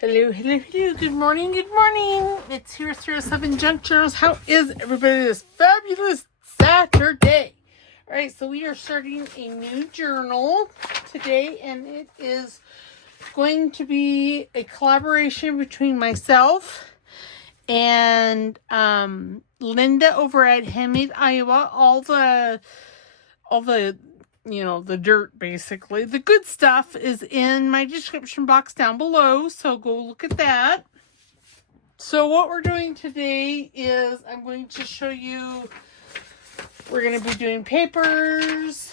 Hello, hello, hello. Good morning, good morning. It's here, 07 Junk Journals. How is everybody this fabulous Saturday? All right, so we are starting a new journal today, and it is going to be a collaboration between myself and Linda over at Handmade Iowa. All the the dirt, basically. The good stuff is in my description box down below, so go look at that. So what we're doing today is I'm going to show you, we're going to be doing papers.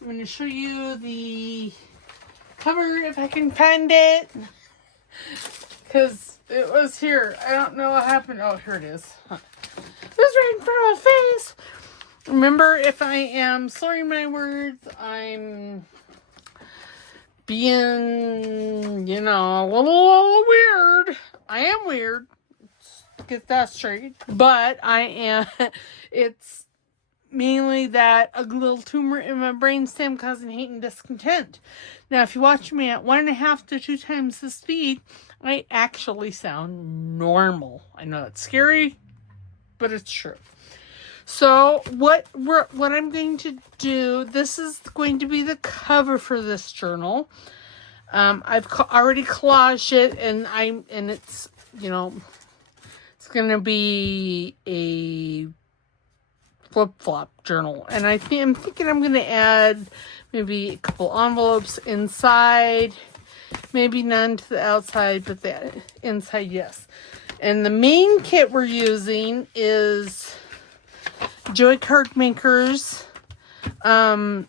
I'm going to show you the cover if I can find it, because it was here. I don't know what happened. Oh, here it is. It was right in front of my face. Remember, if I am slurring my words, I'm being, a little weird. I am weird. Let's get that straight. But I am, it's mainly that ugly little tumor in my brainstem causing hate and discontent. Now, if you watch me at 1.5 to 2 times the speed, I actually sound normal. I know it's scary, but it's true. So what I'm going to do, this is going to be the cover for this journal. I've already collaged it, and it's it's going to be a flip-flop journal. And I'm thinking I'm going to add maybe a couple envelopes inside, maybe none to the outside, but the inside, yes. And the main kit we're using is Joy Card Makers, Jardin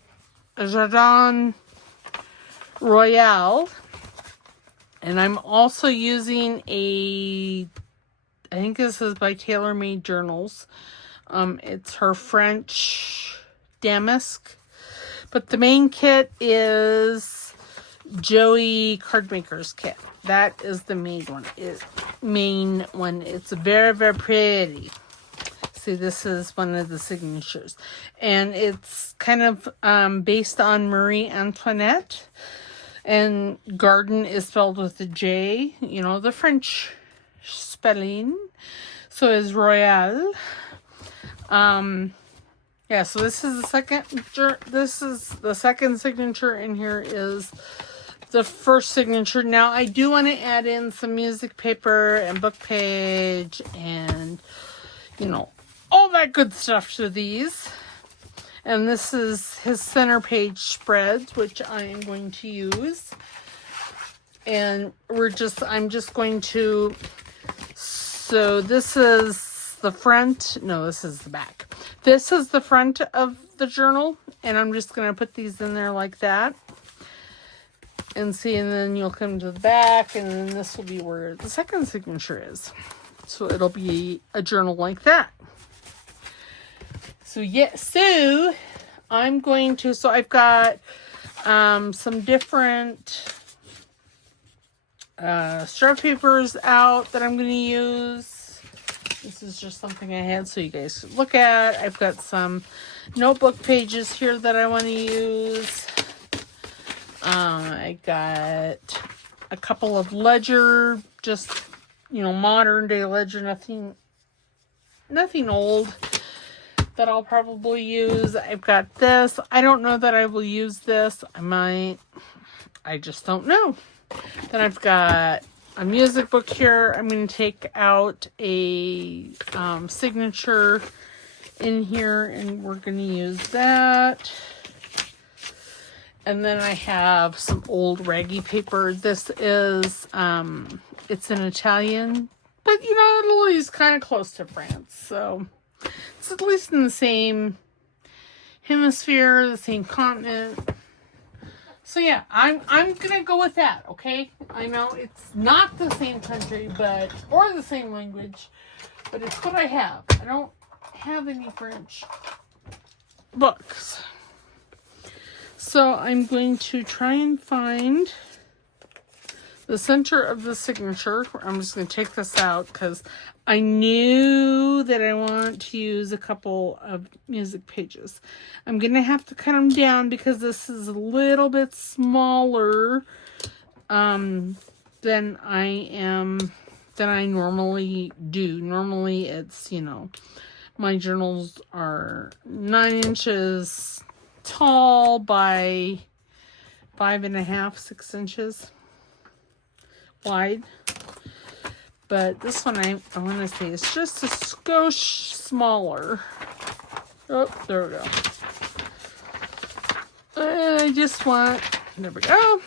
Royale, and I'm also using I think this is by Tailor Made Journals. It's her French damask, but the main kit is Joey Card Makers kit. That is the main one. It's very, very pretty. See, this is one of the signatures. And it's kind of based on Marie Antoinette. And garden is spelled with a J. The French spelling. So is Royale. Yeah, so this is the second. This is the second signature, and here is the first signature. Now, I do want to add in some music paper and book page and, all that good stuff to these. And this is his center page spreads, which I am going to use. And I'm just going to, so this is the front. No, this is the back. This is the front of the journal. And I'm just going to put these in there like that. And then you'll come to the back. And then this will be where the second signature is. So it'll be a journal like that. So I've got some different strap papers out that I'm going to use. This is just something I had so you guys could look at. I've got some notebook pages here that I want to use. I got a couple of ledger, just, modern day ledger, nothing old that I'll probably use. I've got this. I don't know that I will use this. I might. I just don't know. Then I've got a music book here. I'm going to take out a signature in here, and we're going to use that. And then I have some old raggy paper. This is, it's in Italian, but Italy's kind of close to France, so it's at least in the same hemisphere, the same continent. So yeah, I'm gonna go with that, okay? I know it's not the same country, or the same language, but it's what I have. I don't have any French books. So I'm going to try and find the center of the signature. I'm just going to take this out because I knew that I want to use a couple of music pages. I'm going to have to cut them down because this is a little bit smaller than I normally do. Normally it's, my journals are 9 inches tall by 5.5, 6 inches wide. But this one I want to say is just a skosh smaller. Oh, there we go. And I just want, there we go.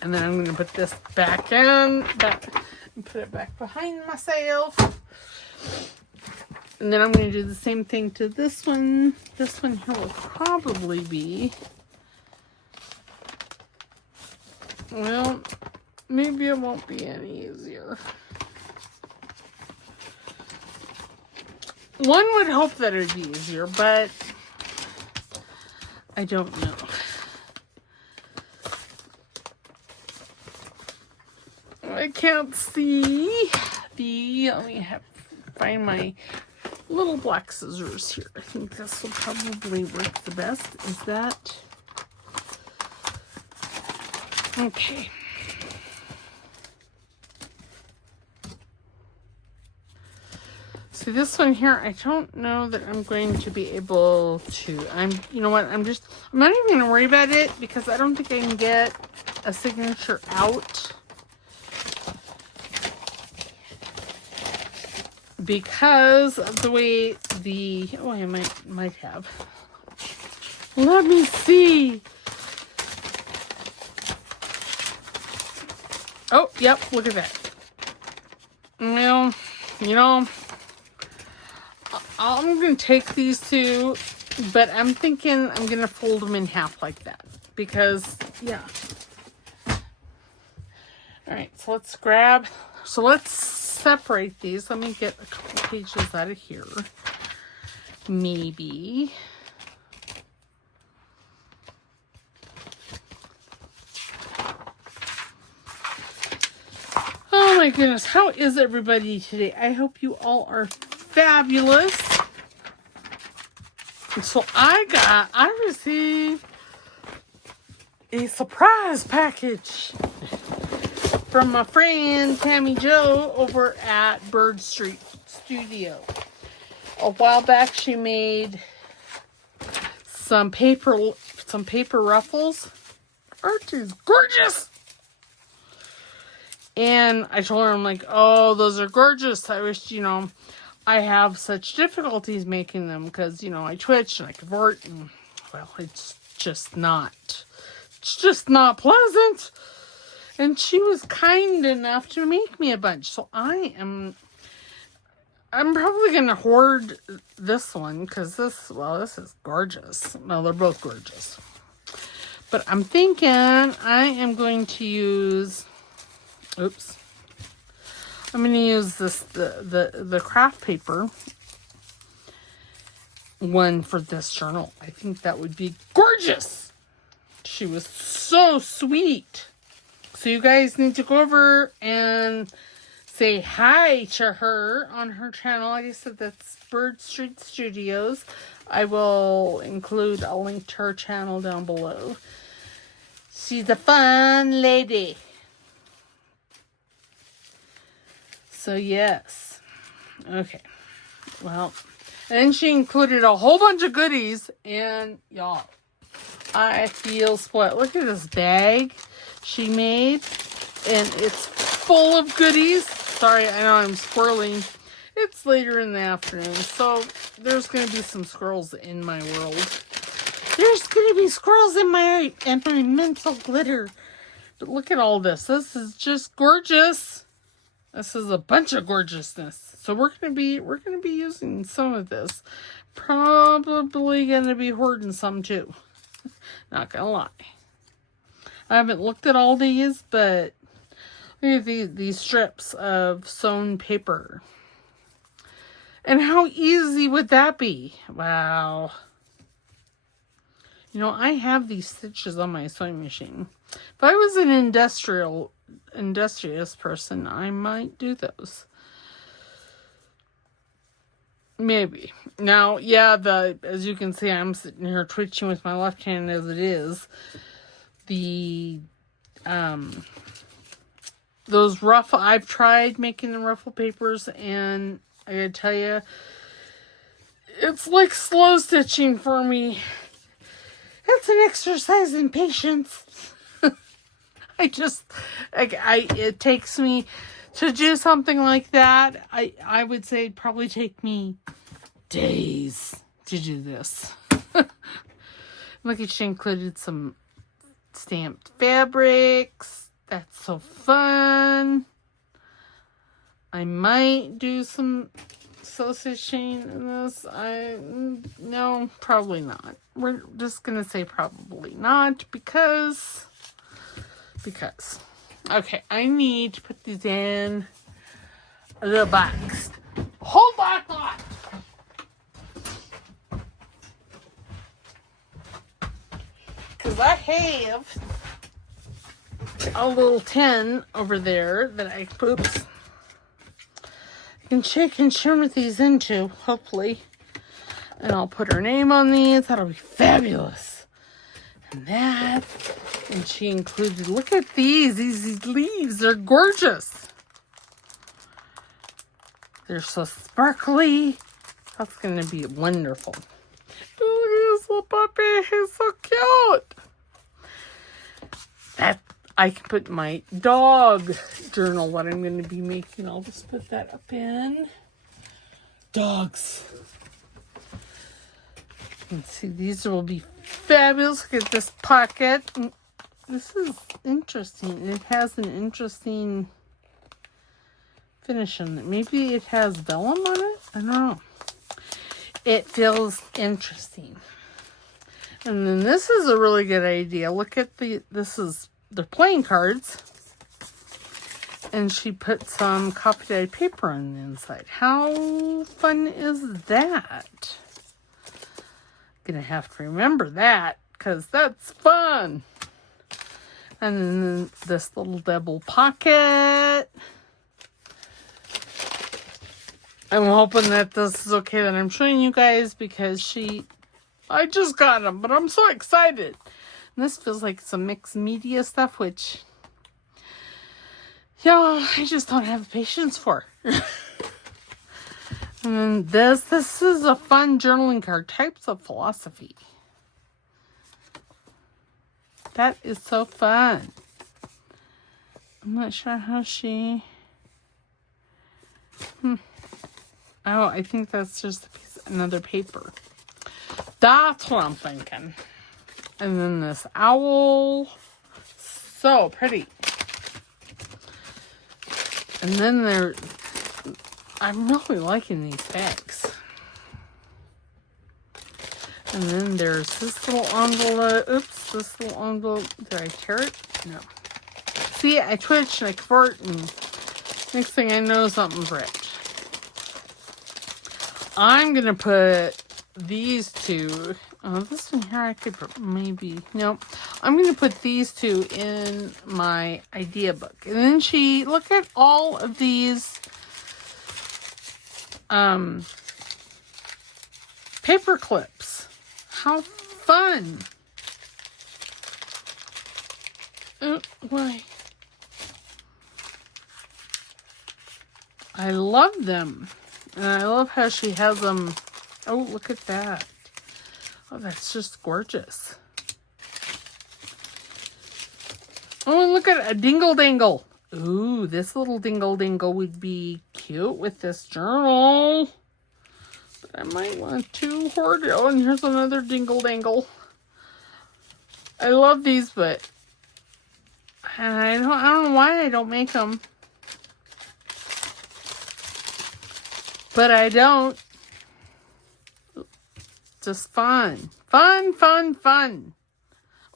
And then I'm going to put this back and put it back behind myself. And then I'm going to do the same thing to this one. This one here will probably be, well, maybe it won't be any easier. One would hope that it'd be easier, but I don't know. I can't see let me find my little black scissors here. I think this will probably work the best. Is that okay? See, this one here, I don't know that I'm going to be able to. You know what? I'm not even going to worry about it because I don't think I can get a signature out. Because of the way I might have. Let me see. Oh, yep, look at that. Well, I'm going to take these two, but I'm thinking I'm going to fold them in half like that. Because, yeah. Alright, so let's separate these. Let me get a couple pages out of here. Maybe. Oh my goodness, how is everybody today? I hope you all are fabulous. So I received a surprise package from my friend Tammy Jo over at Bird Street Studio. A while back she made some paper ruffles. Aren't these gorgeous? And I told her, I'm like, oh, those are gorgeous. I wish, I have such difficulties making them because, I twitch and I cavort and, well, it's just not pleasant. And she was kind enough to make me a bunch. So I'm probably going to hoard this one because this is gorgeous. Well, they're both gorgeous. But I'm thinking I am going to use, I'm going to use this, the craft paper one for this journal. I think that would be gorgeous. She was so sweet. So you guys need to go over and say hi to her on her channel. Like I said, that's Bird Street Studios. I will include a link to her channel down below. She's a fun lady. So yes. Okay. Well, and then she included a whole bunch of goodies. And y'all, I feel spoiled. Look at this bag she made, and it's full of goodies. Sorry, I know I'm squirreling. It's later in the afternoon, so there's going to be some squirrels in my world. There's going to be squirrels in my mental glitter. But look at all this. This is just gorgeous. This is a bunch of gorgeousness. So we're going to be using some of this. Probably going to be hoarding some too. Not going to lie. I haven't looked at all these, but look at these strips of sewn paper. And how easy would that be? Wow. I have these stitches on my sewing machine. If I was an industrious person, I might do those. Maybe. Now, yeah, as you can see, I'm sitting here twitching with my left hand as it is. The those ruffle, I've tried making the ruffle papers, and I gotta tell you, it's like slow stitching for me. It's an exercise in patience. It takes me to do something like that. I would say it'd probably take me days to do this. Look at, she included some stamped fabrics. That's so fun. I might do some sausage chain in this. No, probably not. We're just gonna say probably not because. Okay, I need to put these in the box. Hold on. Because I have a little tin over there that I can shake and shimmer these into, hopefully. And I'll put her name on these. That'll be fabulous. And she included, look at these leaves. They're gorgeous. They're so sparkly. That's going to be wonderful. Oh, look at this little puppy. He's so cute. That I can put my dog journal that I'm going to be making. I'll just put that up in. Dogs. Let's see, these will be fabulous. Look at this pocket. This is interesting. It has an interesting finish on it. Maybe it has vellum on it? I don't know. It feels interesting. And then this is a really good idea. Look at they're playing cards. And she put some copy dyed paper on the inside. How fun is that? Gonna have to remember that because that's fun. And then this little double pocket. I'm hoping that this is okay that I'm showing you guys because I just got them, but I'm so excited. And this feels like some mixed media stuff, which, I just don't have the patience for. And then this is a fun journaling card, Types of Philosophy. That is so fun. I'm not sure how she... Oh, I think that's just another paper. That's what I'm thinking. And then this owl. So pretty. And then I'm really liking these bags. And then there's this little envelope. Oops, this little envelope. Did I tear it? No. See, I twitch and I fart, and next thing I know, something's ripped. I'm going to put these two. Oh, this one here I could maybe. Nope. I'm going to put these two in my idea book. And then look at all of these paper clips. How fun. Oh, why? I love them. And I love how she has them. Oh, look at that. Oh, that's just gorgeous. Oh, and look at a dingle dangle. Ooh, this little dingle dangle would be cute with this journal. But I might want to hoard it. Oh, and here's another dingle dangle. I love these, but I don't know why I don't make them. But I don't. Just fun. Fun, fun, fun.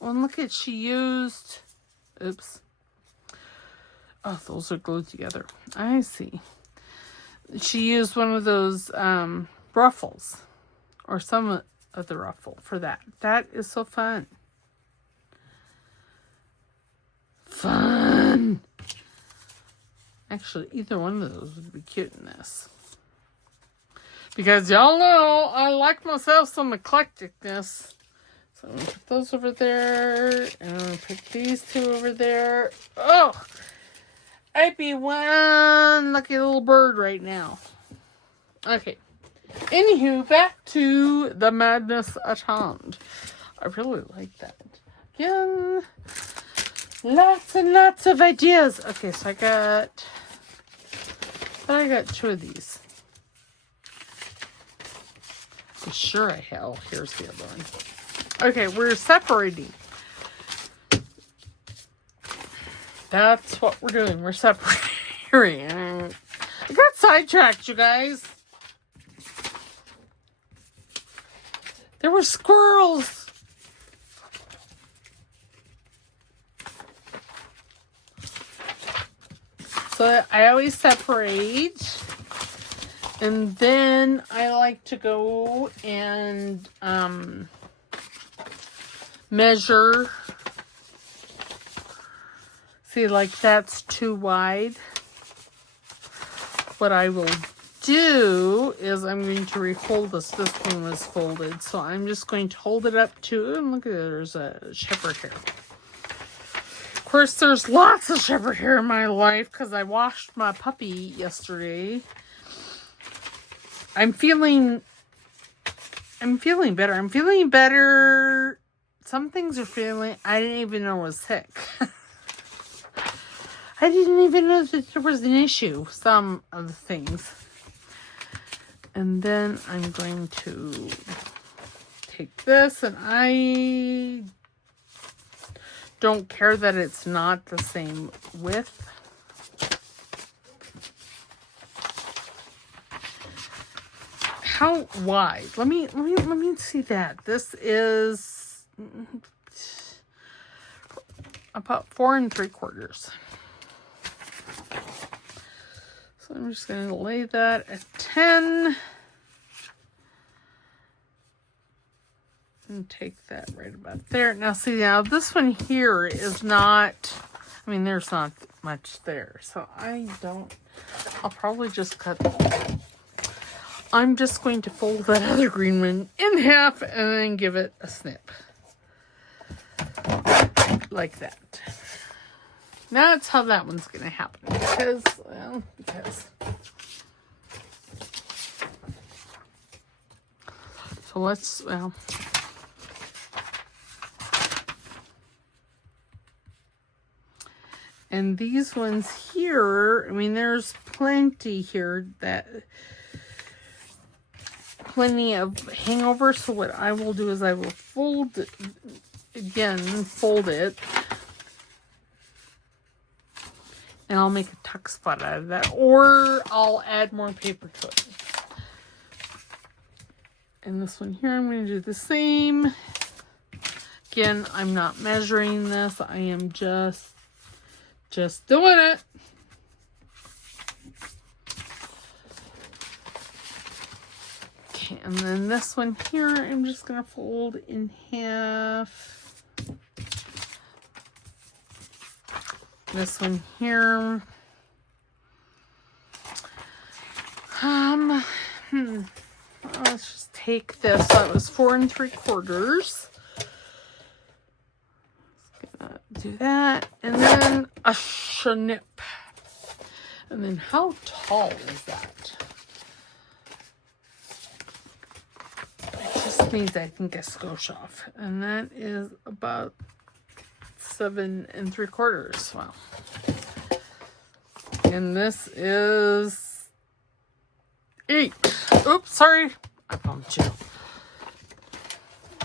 Oh, and look at, she used... Oops. Oh, those are glued together. I see. She used one of those ruffles. Or some of the ruffle for that. That is so fun. Fun. Actually, either one of those would be cute in this. Because y'all know I like myself some eclecticness. So I'm going to put those over there. And I'm going to put these two over there. Oh! I'd be one lucky little bird right now. Okay. Anywho, back to the madness at hand. I really like that. Again, lots and lots of ideas. Okay, so I got 2 of these. Sure, hell, here's the other one. Okay, we're separating. That's what we're doing. We're separating. I got sidetracked, you guys. There were squirrels. So I always separate. And then I like to go and measure. See, like that's too wide. What I will do is I'm going to refold this. This one was folded. So I'm just going to hold it up to, and look at it, there's a shepherd hair. Of course, there's lots of shepherd hair in my life because I washed my puppy yesterday. I'm feeling better. I'm feeling better. Some things are feeling, I didn't even know I was sick. I didn't even know that there was an issue. Some of the things. And then I'm going to take this, and I don't care that it's not the same width. How wide? Let me see that. This is about 4 3/4. So I'm just going to lay that at 10 and take that right about there. Now see, now this one here is not, I mean, there's not much there. So I'll probably just cut. I'm just going to fold that other green one in half and then give it a snip. Like that. That's how that one's going to happen. Because. So let's, and these ones here, I mean, there's plenty here plenty of hangover. So what I will do is I will fold it, and I'll make a tuck spot out of that, or I'll add more paper to it. And this one here, I'm going to do the same. Again, I'm not measuring this. I am just doing it. And then this one here, I'm just going to fold in half. This one here. Let's just take this. That was 4 3/4. Gonna do that. And then a snip. And then how tall is that? Needs, I think, a skosh off, and that is about 7 3/4. Wow. And this is 8. Oops, sorry, I bumped you.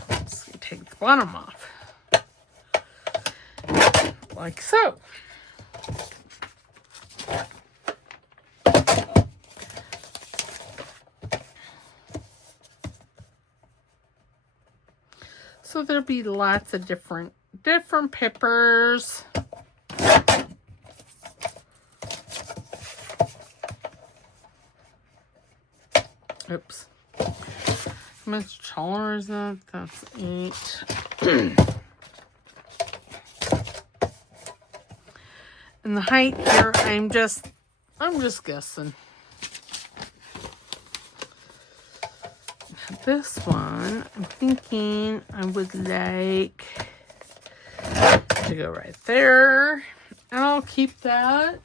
Let's take the bottom off, like so. So there'll be lots of different papers. Oops. How much taller is that? That's 8. And the height here, I'm just guessing. This one, I'm thinking I would like to go right there. And I'll keep that.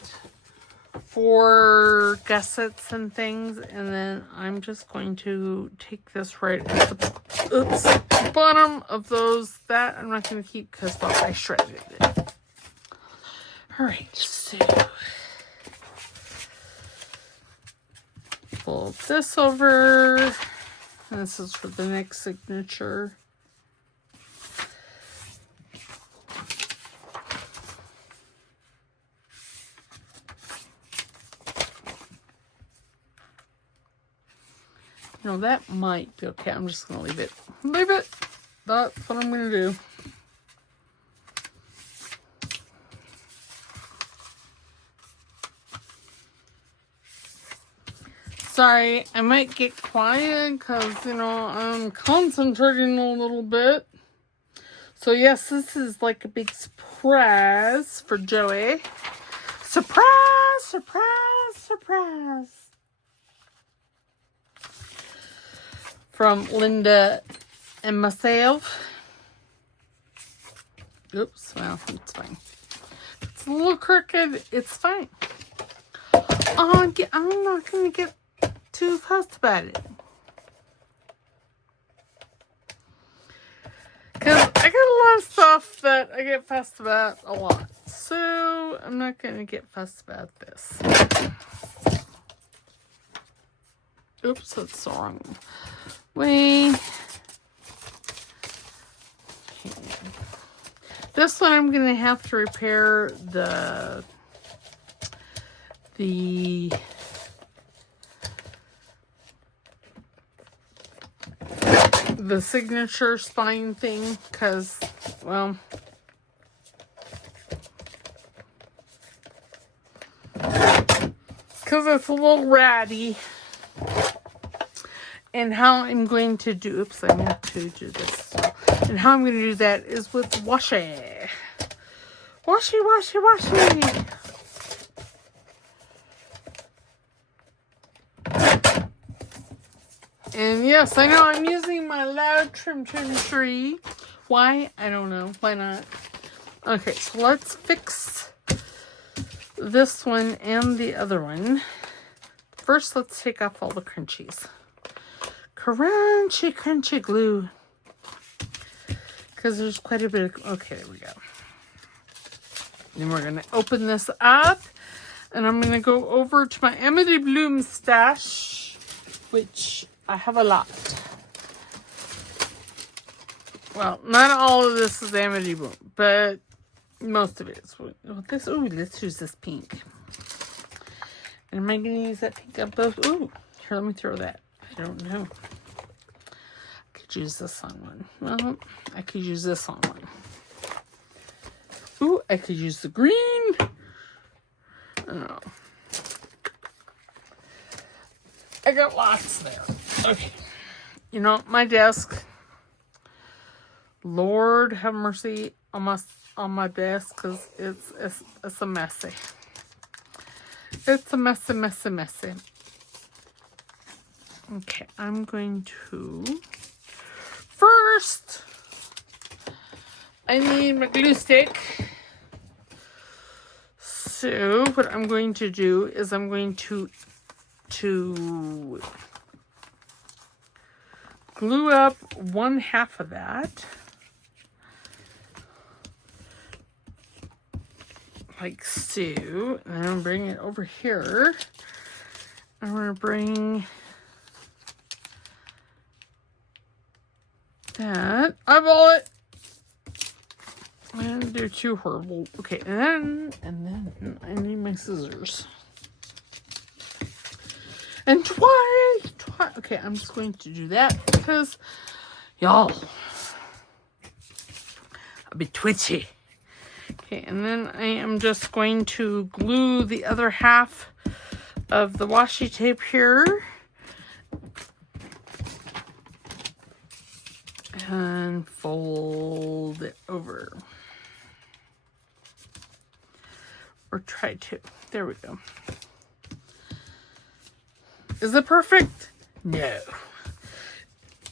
for gussets and things. And then I'm just going to take this right at the bottom of those. That I'm not going to keep because, well, I shredded it. Alright, so fold this over. And this is for the next signature. You know, that might be okay. I'm just going to leave it. Leave it. That's what I'm going to do. Sorry, I might get quiet because, you know, I'm concentrating a little bit. So, yes, this is like a big surprise for Joey. Surprise, surprise, surprise. From Linda and myself. Oops, well, it's fine. It's a little crooked. It's fine. Oh, I'm not going to get too fussed about it. Because I got a lot of stuff that I get fussed about a lot. So, I'm not going to get fussed about this. Oops, that's the wrong way. Okay. This one I'm going to have to repair the signature spine thing because, well, because it's a little ratty. And how I'm going to do, oops, I meant to do this. And how I'm going to do that is with washi. Washi, washi, washi. And yes, I know I'm using my loud trim tree. Why? I don't know. Why not? Okay, so let's fix this one and the other one. First, let's take off all the crunchies. Crunchy, crunchy glue. Because there's quite a bit of... Okay, there we go. Then we're going to open this up. And I'm going to go over to my Amity Bloom stash. Which I have a lot. Well, not all of this is Amity Bloom. But most of it is. Ooh, let's use this pink. And am I going to use that pink on both? Ooh, here, let me throw that. I don't know. I could use this on one. Well, I could use this on one. Ooh, I could use the green. I don't know. I got lots there. Okay. You know, my desk. Lord have mercy on my desk because it's a messy. It's a messy. Okay, I'm going to... First, I need my glue stick. So, what I'm going to do is I'm going to glue up 1/2 of that. Like so. And I'm going to bring it over here. I'm going to bring... that. Eyeball it. And they're too horrible. Okay, and then I need my scissors. And twice. Okay, I'm just going to do that because y'all, I'll be twitchy. Okay, and then I am just going to glue the other half of the washi tape here. And fold it over. Or try to. There we go. Is it perfect? No.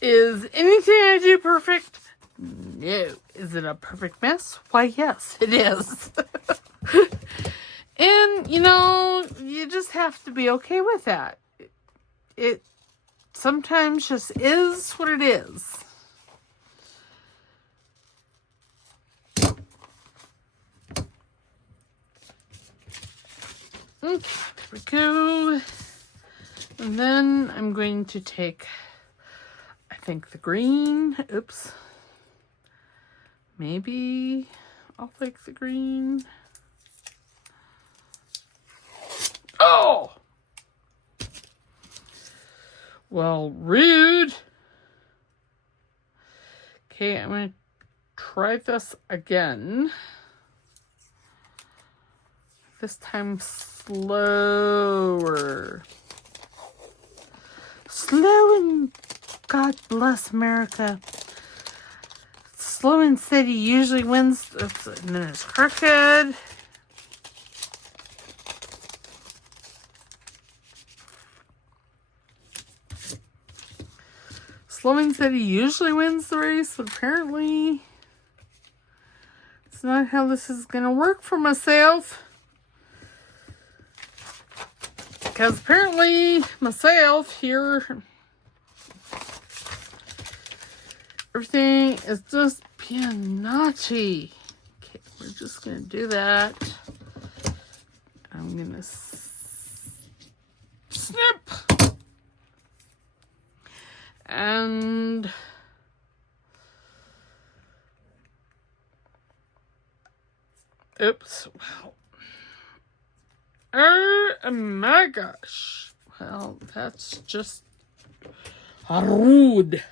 Is anything I do perfect? No. Is it a perfect mess? Why, yes, it is. And, you know, you just have to be okay with that. It sometimes just is what it is. Okay, there we go. And then I'm going to take, I think, the green. Oops. Maybe I'll take the green. Oh! Well, rude. Okay, I'm going to try this again. This time slower. Slow and God bless America. Slow and steady usually wins. Oops, and then it's crooked. Slow and steady usually wins the race, but apparently it's not how this is going to work for myself. Because apparently myself here, everything is just being naughty. Okay, we're just going to do that. I'm going to snip. And oops. Wow. Oh my gosh. Well, that's just rude.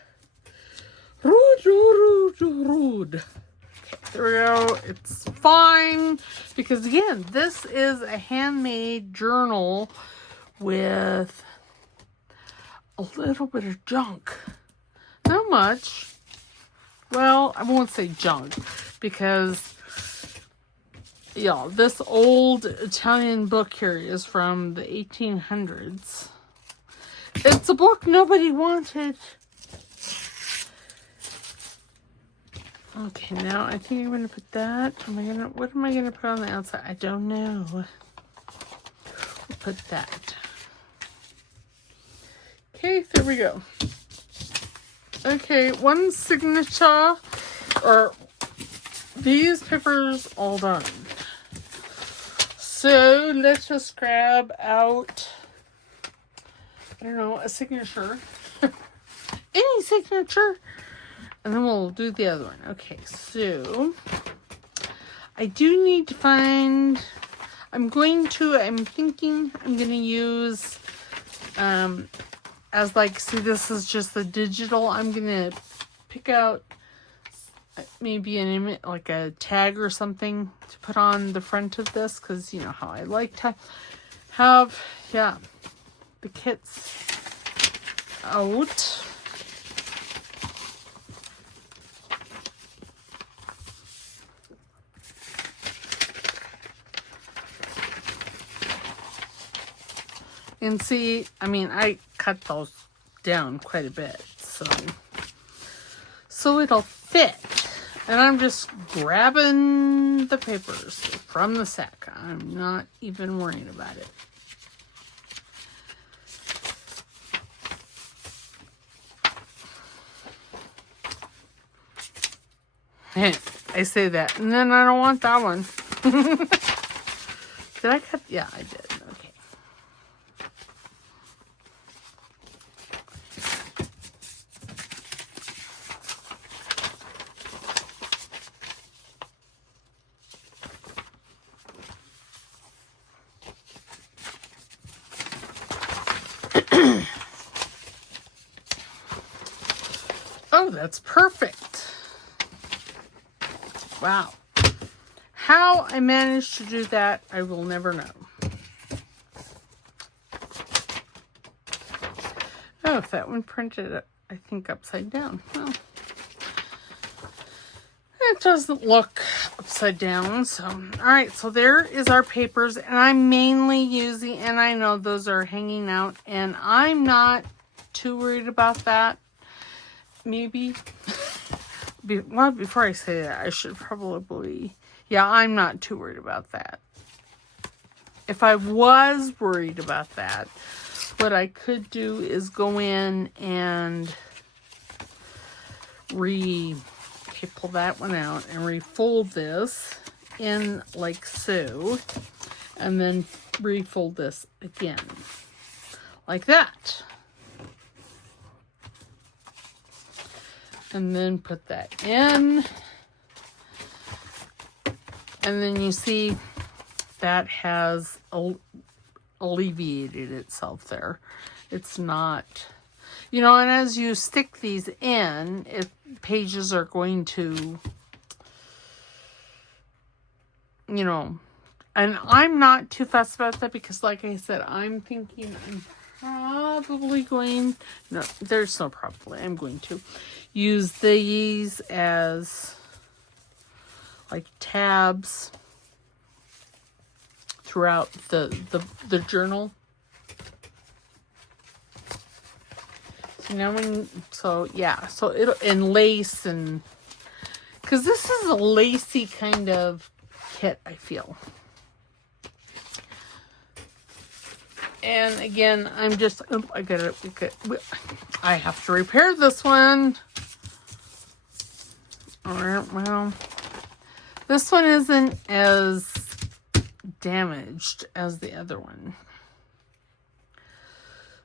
Rude. Okay, there we go. It's fine. Because again, this is a handmade journal with a little bit of junk. Not much. Well, I won't say junk. Because yeah, this old Italian book here is from the 1800s. It's a book nobody wanted. Okay, now I think I'm going to put that. What am I going to put on the outside? I don't know. We'll put that. Okay, there we go. Okay, one signature, or these papers all done. So let's just grab out, I don't know, a signature. Any signature. And then we'll do the other one. Okay, so I do need to find, I'm thinking I'm going to use, as like, see, this is just the digital. I'm going to pick out maybe an image, like a tag or something to put on the front of this, because you know how I like to have, yeah, the kits out. And see, I mean, I cut those down quite a bit, so it'll fit. And I'm just grabbing the papers from the sack. I'm not even worrying about it. I say that, and then I don't want that one. Did I cut? Yeah, I did. Okay. Oh, that's perfect. Wow. How I managed to do that, I will never know. Oh, if that one printed, I think, upside down. Well, it doesn't look upside down. So, all right. So there is our papers. And I'm mainly using, and I know those are hanging out. And I'm not too worried about that. Maybe. Well, before I say that, I should probably... Yeah, I'm not too worried about that. if I was worried about that, what I could do is go in and pull that one out and refold this in like so, and then refold this again like that, and then put that in, and then you see that has alleviated itself there. It's not, you know, and as you stick these in, pages are going to, you know, and I'm not too fussed about that because, like I said, I'm thinking I'm probably going, no, there's no probably, I'm going to use these as like tabs throughout the journal. So now so it'll, and lace, and because this is a lacy kind of kit, I feel. And again, I'm just, I have to repair this one. Alright, well, this one isn't as damaged as the other one.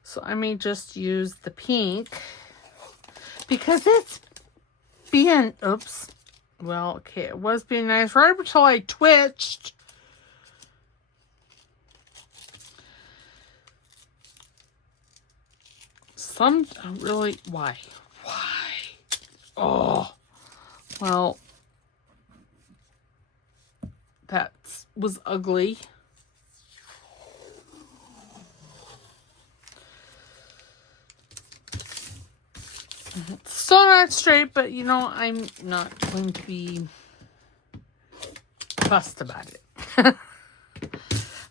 So I may just use the pink because it's being, well, okay, it was being nice right up until I twitched. Why? Oh, well, that was ugly. It's still not straight, but you know, I'm not going to be fussed about it.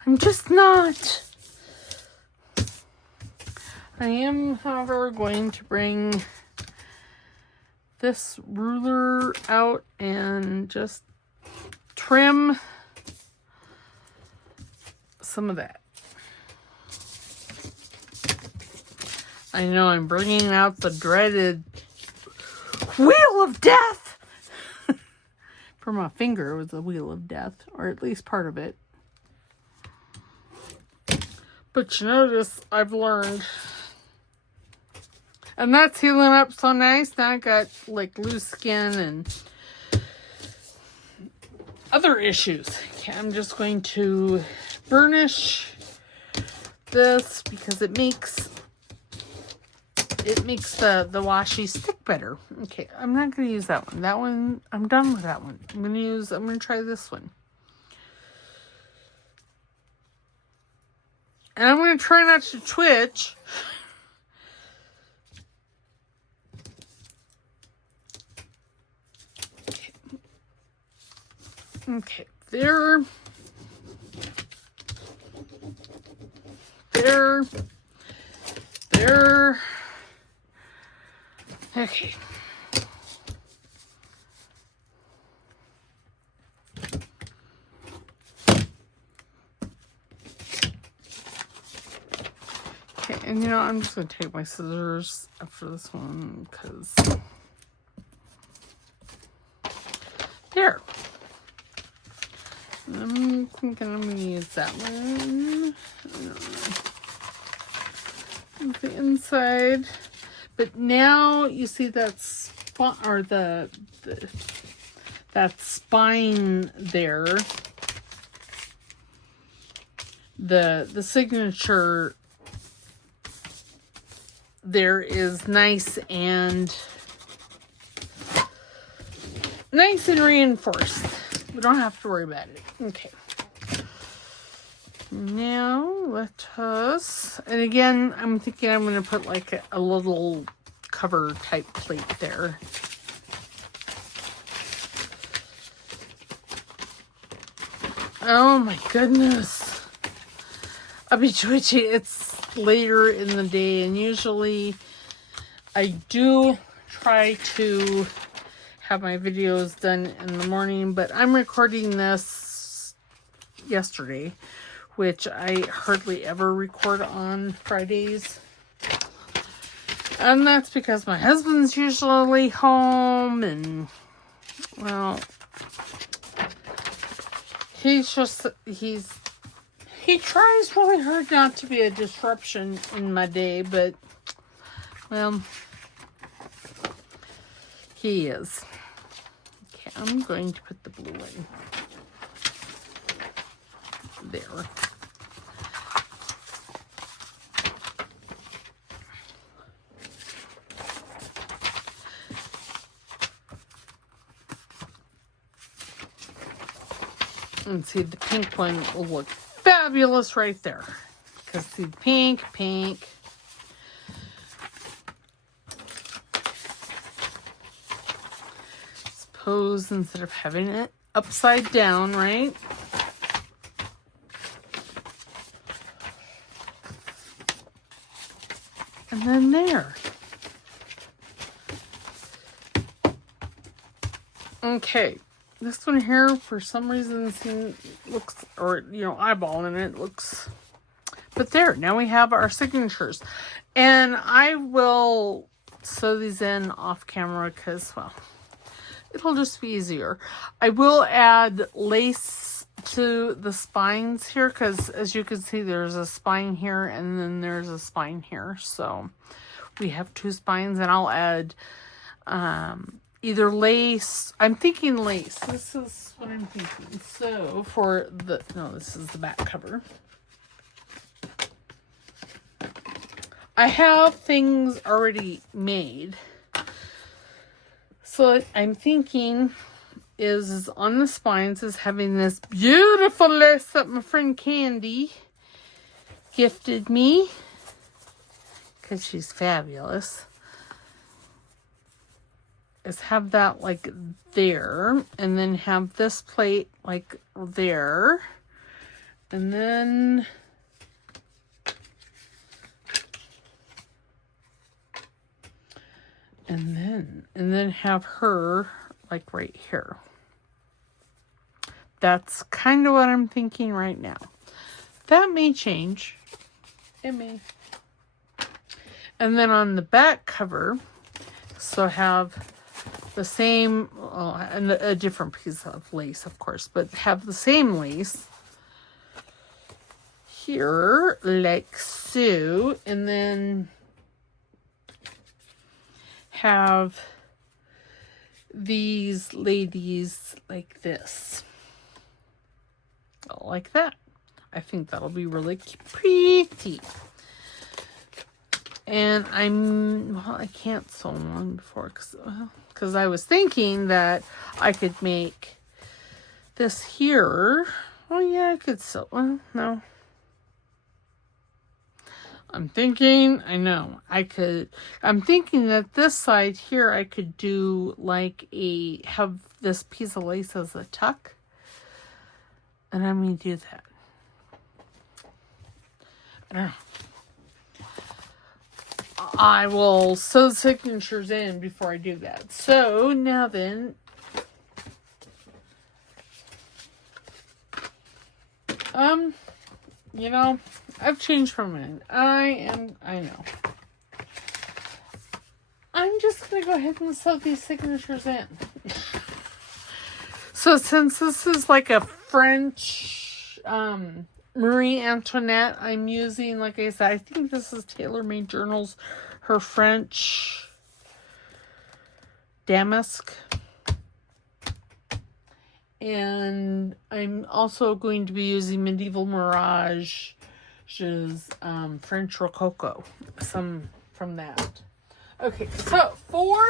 I'm just not. I am, however, going to bring this ruler out and just trim some of that. I know I'm bringing out the dreaded wheel of death. For my finger, it was a wheel of death, or at least part of it. But you notice I've learned. And that's healing up so nice. Now I got like loose skin and other issues. Okay, I'm just going to burnish this because it makes the washi stick better. Okay, I'm not going to use that one. That one, I'm done with that one. I'm going to try this one. And I'm going to try not to twitch. Okay, there. Okay. Okay, and you know, I'm just going to take my scissors after this one, because there. I'm thinking I'm going to use that one. The inside. But now you see that that spine there. The signature there is nice and reinforced. We don't have to worry about it. Okay. Now let us, and again, I'm thinking I'm going to put like a little cover type plate there. Oh my goodness. I'll be twitchy. It's later in the day, and usually I do try to have my videos done in the morning, but I'm recording this yesterday, which I hardly ever record on Fridays. And that's because my husband's usually home, and, well, he tries really hard not to be a disruption in my day, but, well, he is. Okay, I'm going to put the blue in. There. And see, the pink one will look fabulous right there. Because see, pink. Suppose instead of having it upside down, right? And then there. Okay. This one here, for some reason, looks, or, eyeballing it looks, but there, now we have our signatures. And I will sew these in off camera because, well, it'll just be easier. I will add lace to the spines here because, as you can see, there's a spine here and then there's a spine here. So we have 2 spines, and I'll add, either lace. I'm thinking lace. This is what I'm thinking. So this is the back cover. I have things already made. So what I'm thinking is on the spines is having this beautiful lace that my friend Candy gifted me. Because she's fabulous. Is have that like there, and then have this plate like there, and then have her like right here. That's kind of what I'm thinking right now. That may change. It may. And then on the back cover, so have the same, and a different piece of lace, of course, but have the same lace here, like so, and then have these ladies like this, like that. I think that'll be really pretty. And I can't sew one before because I was thinking that I could make this here. Oh yeah, I could sew. Well, no. I'm thinking that this side here I could do like have this piece of lace as a tuck. And I'm going to do that. I don't know. I will sew the signatures in before I do that. So now then, I've changed for a minute. I know. I'm just going to go ahead and sew these signatures in. So since this is like a French, Marie Antoinette, I'm using, like I said, I think this is Tailor Made Journals, her French damask. And I'm also going to be using Medieval Mirage's French Rococo, some from that. Okay, so for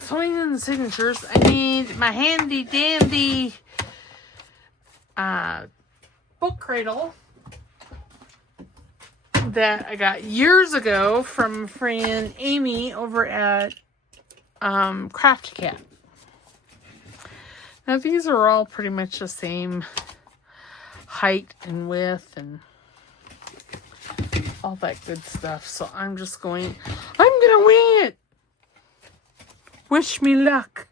sewing in the signatures, I need my handy dandy book cradle that I got years ago from a friend Amy over at Crafty Cat. Now these are all pretty much the same height and width and all that good stuff. So I'm gonna wing it. Wish me luck.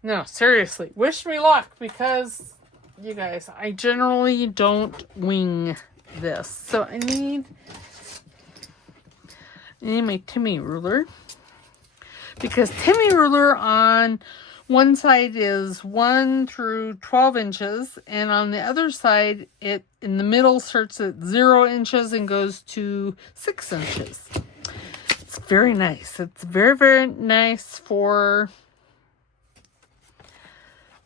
No, seriously, wish me luck, because you guys, I generally don't wing this. So I need my Timmy ruler. Because Timmy ruler on one side is 1 through 12 inches. And on the other side, it in the middle starts at 0 inches and goes to 6 inches. It's very nice. It's very, very nice for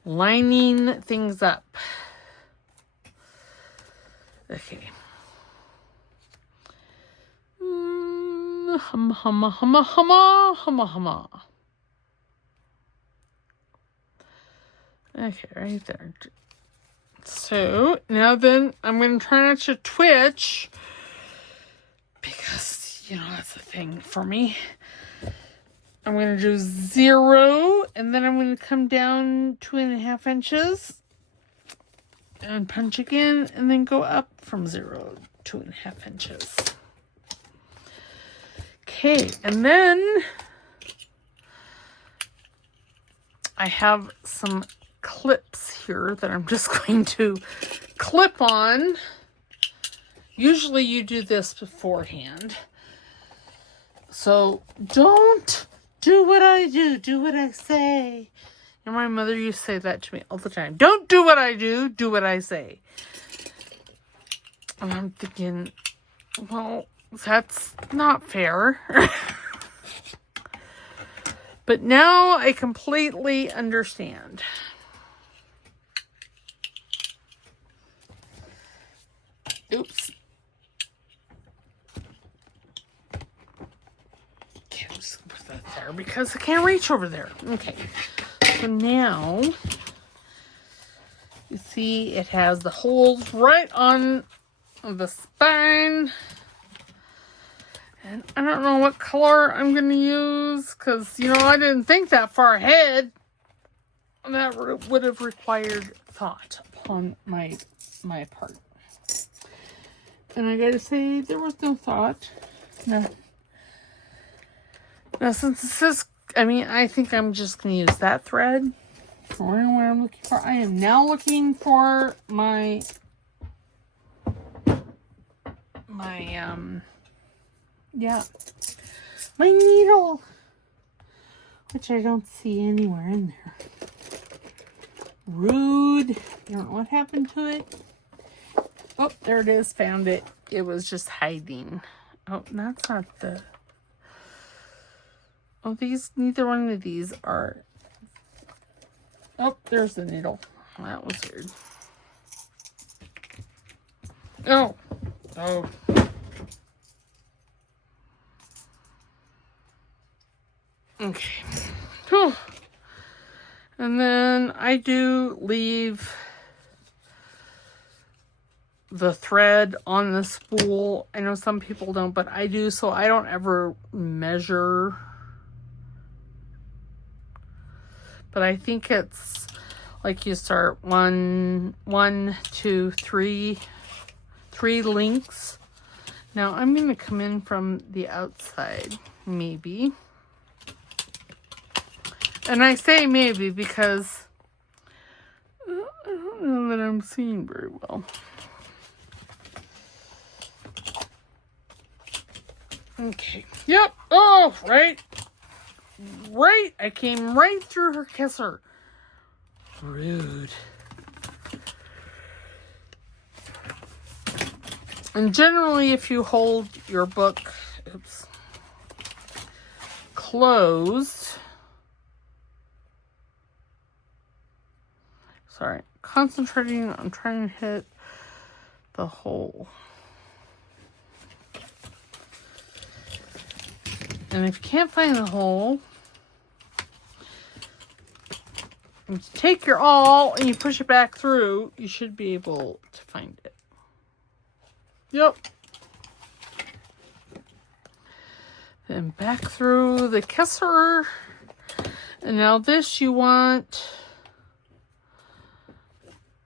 lining things up. Okay. Humma, humma, humma, humma, humma, humma. Okay, right there. So, now then, I'm going to try not to twitch. Because, you know, that's the thing for me. I'm going to do 0. And then I'm going to come down 2.5 inches. And punch again. And then go up from 0 to 2.5 inches. Okay, and then I have some clips here that I'm just going to clip on. Usually you do this beforehand. So don't do what I do what I say. And my mother used to say that to me all the time. Don't do what I do what I say. And I'm thinking, well, that's not fair. But now I completely understand. Oops. Okay, I'm just gonna put that there because I can't reach over there. Okay. So now, you see it has the holes right on the spine. And I don't know what color I'm going to use because, you know, I didn't think that far ahead. That would have required thought upon my part. And I got to say, there was no thought. No. Now, since this is, I mean, I think I'm just going to use that thread for what I'm looking for. I am now looking for my needle, which I don't see anywhere in there. Rude. I don't know what happened to it. Oh, there it is. Found it. It was just hiding. Oh, that's not the... Oh, neither one of these are... Oh, there's the needle. That was weird. Oh. Oh. Okay. Whew. And then I do leave the thread on the spool. I know some people don't, but I do, so I don't ever measure. But I think it's like you start one, two, three links. Now I'm going to come in from the outside, maybe. And I say maybe because I don't know that I'm seeing very well. Okay. Yep. Oh, right. Right. I came right through her kisser. Rude. And generally, if you hold your book, closed. Sorry, concentrating on trying to hit the hole. And if you can't find the hole, you take your awl and you push it back through, you should be able to find it. Yep. Then back through the kisser. And now this you want...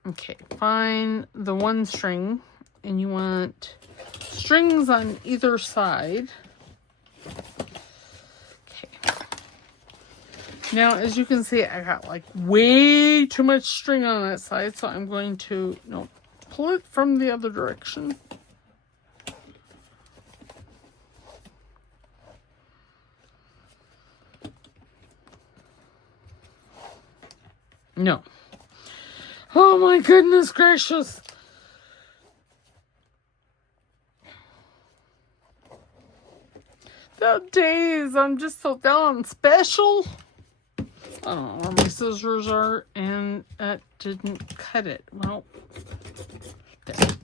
Okay, find the one string, and you want strings on either side. Okay. Now, as you can see, I got like way too much string on that side, so I'm going to pull it from the other direction. No. Oh my goodness gracious. The days I'm just so down special. I don't know where my scissors are, and that didn't cut it. Well, there.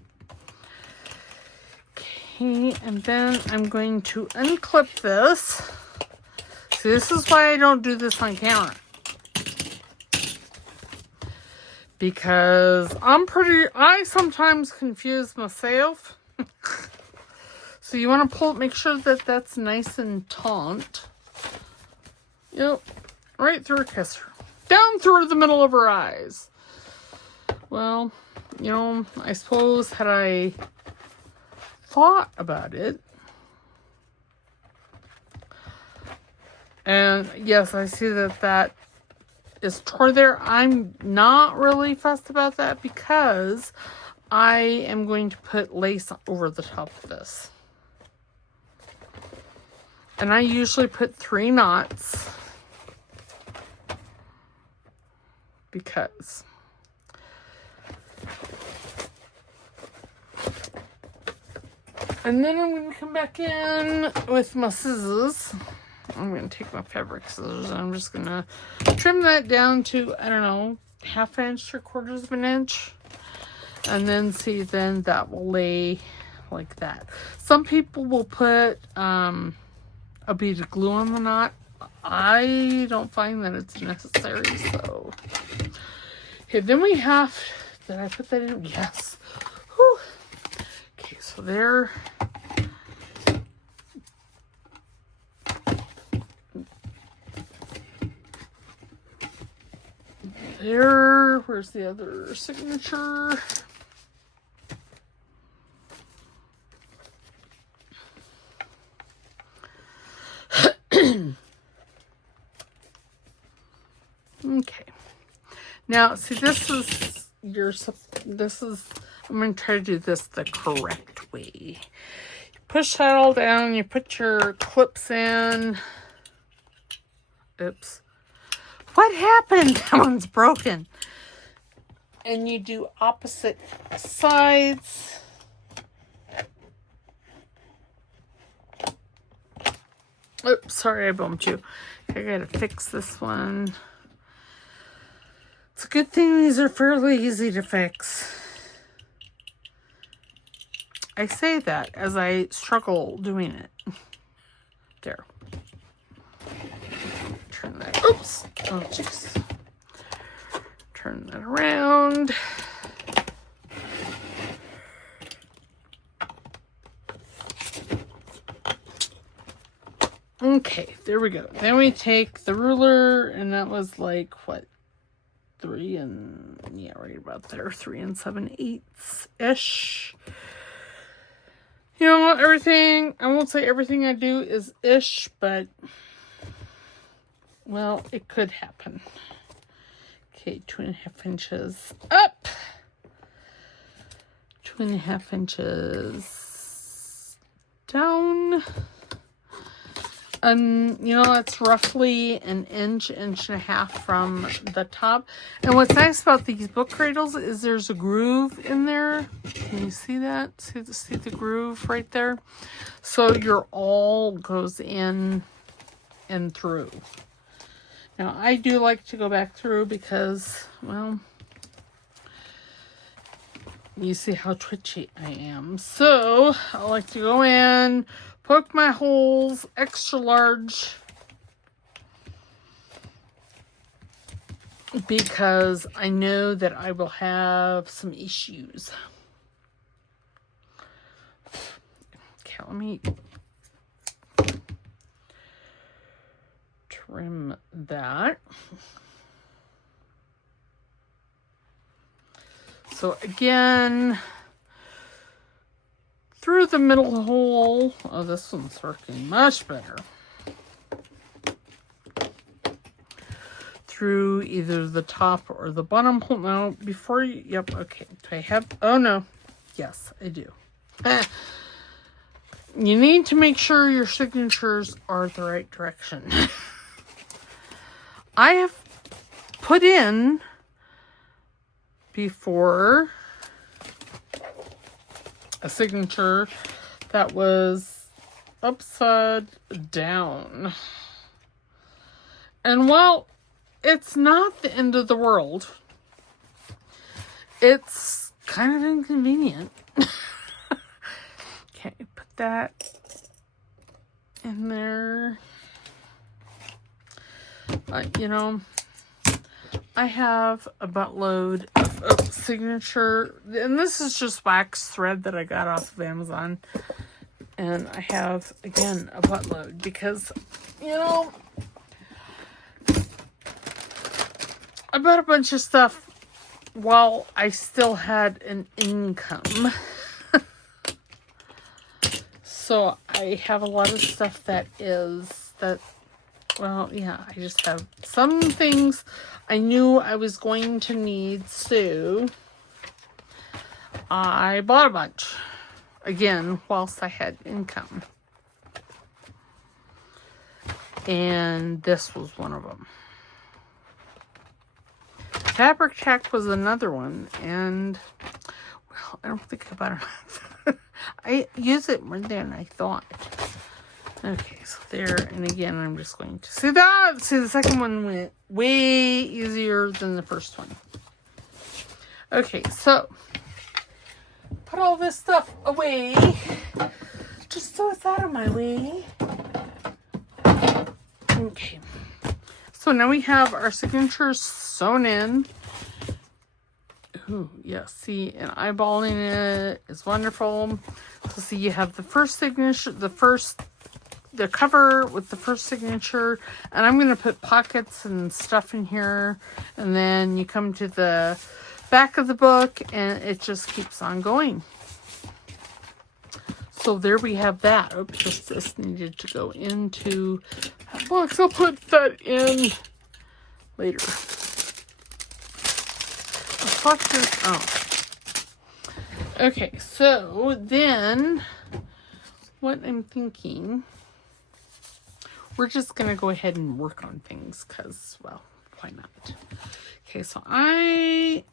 Okay, and then I'm going to unclip this. See, this is why I don't do this on camera. Because I sometimes confuse myself. So you want to make sure that that's nice and taut. Yep. Right through her kisser. Down through the middle of her eyes. Well, I suppose had I thought about it. And yes, I see that is tore there. I'm not really fussed about that because I am going to put lace over the top of this. And I usually put 3 knots because and then I'm going to come back in with my scissors. I'm going to take my fabric scissors and I'm just going to trim that down to, I don't know, 1/2 inch, 3/4 of an inch. And then then that will lay like that. Some people will put a bead of glue on the knot. I don't find that it's necessary, so. Okay, then we have, did I put that in? Yes. Whew. Okay, so there. There, where's the other signature? Okay. Now, see, I'm going to try to do this the correct way. You push that all down, you put your clips in. Oops. What happened? That one's broken. And you do opposite sides. Oops, sorry I bumped you. I gotta fix this one. It's a good thing these are fairly easy to fix. I say that as I struggle doing it. There. Turn that. Oops. Oh, jeez. Turn that around. Okay, there we go. Then we take the ruler, and that was like, what? 3 and, yeah, right about there. 3 7/8-ish. You know what? I won't say everything I do is ish, but, well, it could happen. Okay, 2.5 inches up. 2.5 inches down. It's roughly an inch, 1.5 from the top. And what's nice about these book cradles is there's a groove in there. Can you see that? See the groove right there? So your awl goes in and through. Now, I do like to go back through because, well, you see how twitchy I am. So, I like to go in, poke my holes extra large because I know that I will have some issues. Okay, let me trim that. So again, through the middle hole. Oh, this one's working much better. through either the top or the bottom hole. No, before you, yep, okay. Do I have, oh no. Yes, I do. You need to make sure your signatures are the right direction. I have put in before a signature that was upside down. And while it's not the end of the world, it's kind of inconvenient. Okay, put that in there. You know, I have a buttload of signature, and this is just wax thread that I got off of Amazon. And I have, again, a buttload because, you know, I bought a bunch of stuff while I still had an income. So I have a lot of stuff well, yeah, I just have some things I knew I was going to need, so I bought a bunch. Again, whilst I had income. And this was one of them. Fabric Check was another one, and well, I don't think I bought it. I use it more than I thought. Okay, so there, and again, I'm just going to see that. See, the second one went way easier than the first one. Okay, so put all this stuff away, just so it's out of my way. Okay, so now we have our signatures sewn in. Ooh, yeah, see, and eyeballing it is wonderful. So see, you have the first signature, the cover with the first signature, and I'm going to put pockets and stuff in here, and then you come to the back of the book, and it just keeps on going. So there we have that. Oops, this needed to go into that box. I'll put that in later. Okay, so then what I'm thinking, we're just going to go ahead and work on things because, well, why not? Okay, so I'm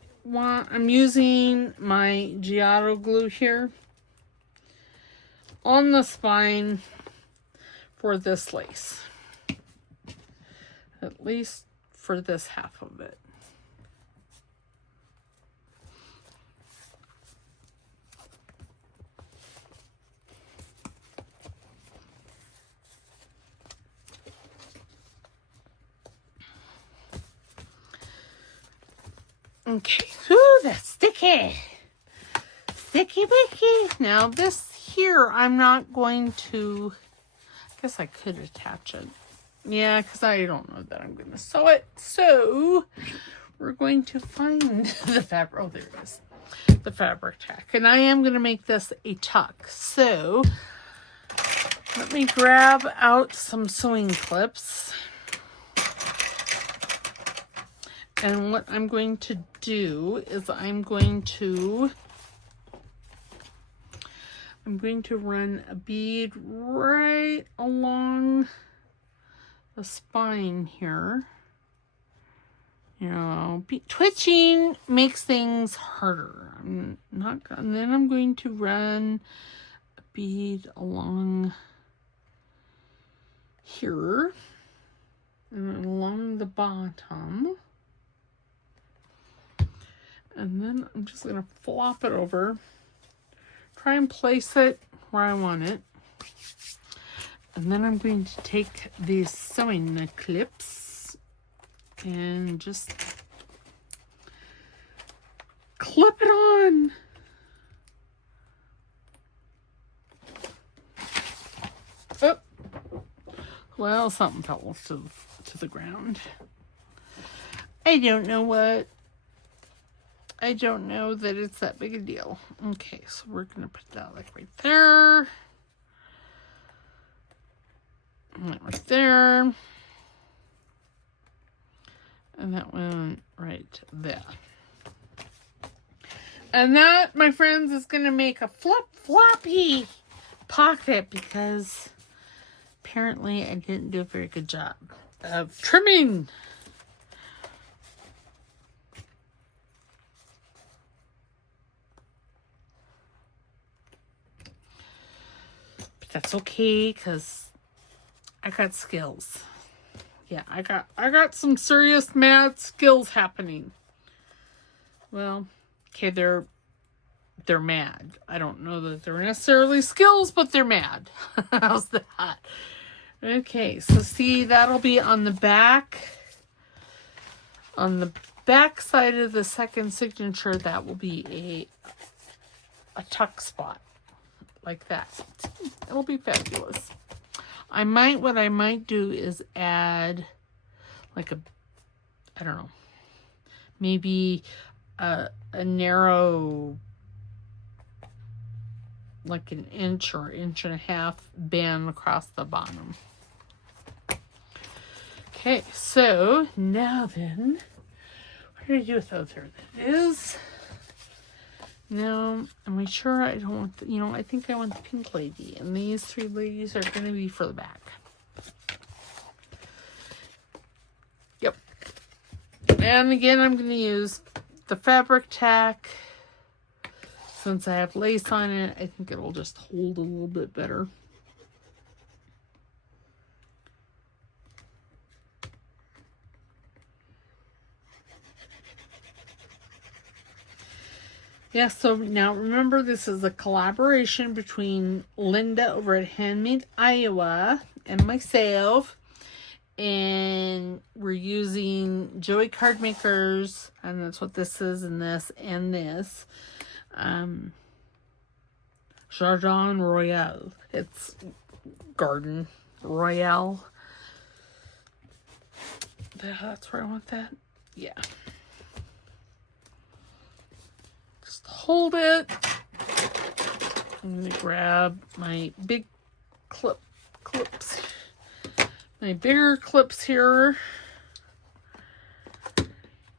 using my Giotto glue here on the spine for this lace. At least for this half of it. Okay, ooh, that's sticky. Sticky wicky. Now this here, I'm not going to, I guess I could attach it. Yeah, because I don't know that I'm going to sew it. So we're going to find the fabric. Oh, there it is. The fabric tack. And I am going to make this a tuck. So let me grab out some sewing clips. And what I'm going to do is I'm going to run a bead right along the spine here. You know, twitching makes things harder. And then I'm going to run a bead along here and along the bottom. And then I'm just going to flop it over. Try and place it where I want it. And then I'm going to take these sewing clips and just clip it on. Oh, well, something fell to the ground. I don't know what. I don't know that it's that big a deal. Okay, so we're going to put that like right there. Right there. And that went right there. And that, my friends, is going to make a flip-floppy pocket because apparently I didn't do a very good job of trimming. But that's okay because I got skills. Yeah, I got some serious mad skills happening. Well, okay, they're mad. I don't know that they're necessarily skills, but they're mad. How's that? Okay, so see, that'll be on the back. On the back side of the second signature, that will be a tuck spot. Like that. It'll be fabulous. What I might do is add like I don't know, maybe a narrow, like an inch or inch and a half band across the bottom. Okay, so now then, what did I do with those? There that is. Now, am I sure I don't want I think I want the pink lady, and these three ladies are going to be for the back. Yep. And again, I'm going to use the fabric tack. Since I have lace on it, I think it'll just hold a little bit better. Yeah, so now remember, this is a collaboration between Linda over at Handmade Iowa and myself. And we're using Joey Card Makers, and that's what this is, and this, and this. Jardin Royale. It's Garden Royale. That's where I want that. Yeah. Just hold it. I'm going to grab my big clips. My bigger clips here.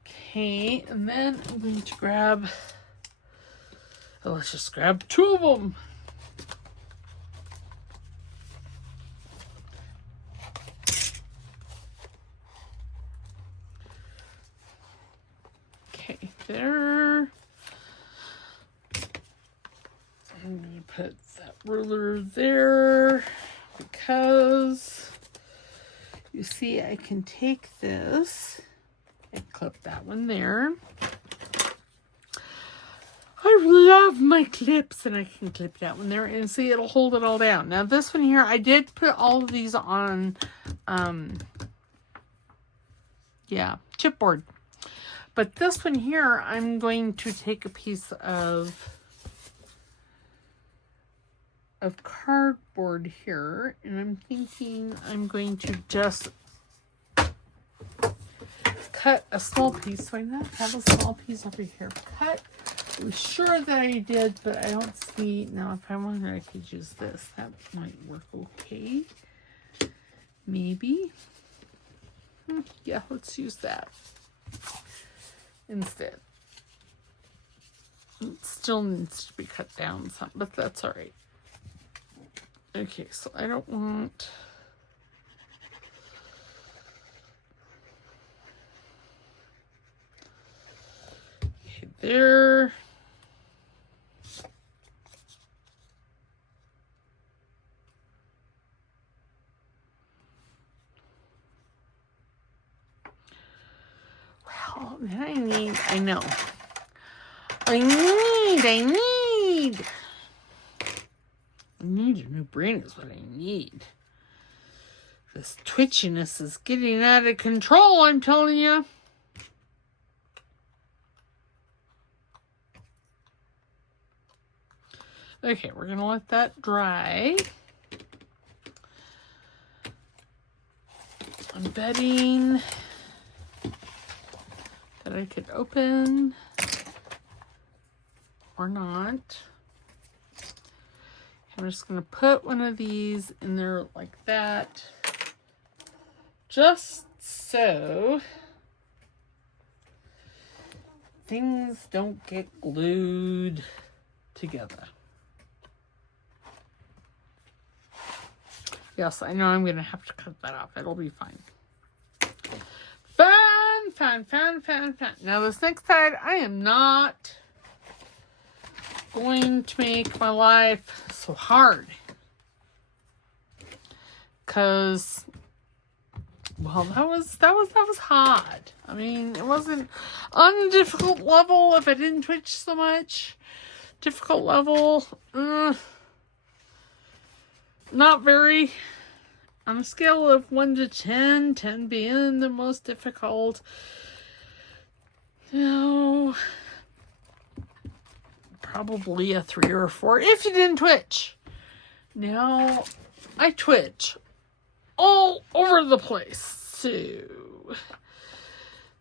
Okay, and then I'm going to grab, let's just grab two of them. Okay, there. I'm going to put that ruler there because you see I can take this and clip that one there. I love my clips, and I can clip that one there, and see, it'll hold it all down. Now this one here, I did put all of these on chipboard. But this one here, I'm going to take a piece of cardboard here, and I'm thinking I'm going to just cut a small piece. So I not have a small piece over here cut. I was sure that I did, but I don't see. Now if I wanted, I could use this. That might work okay. Maybe. Yeah, let's use that instead. It still needs to be cut down some, but that's all right. Okay, so I don't want... Okay, there. Well, then I need a new brain is what I need. This twitchiness is getting out of control, I'm telling you. Okay, we're going to let that dry. I'm betting that I could open or not. I'm just going to put one of these in there like that. Just so things don't get glued together. Yes, I know I'm going to have to cut that off. It'll be fine. Fun, fun, fun, fun, fun. Now this next side, I am not going to make my life so hard. Because, well, that was hard. I mean, it wasn't on a difficult level if I didn't twitch so much. Difficult level, not very. On a scale of 1 to 10, 10 being the most difficult. No, probably a 3 or a 4 if you didn't twitch. Now, I twitch all over the place. So,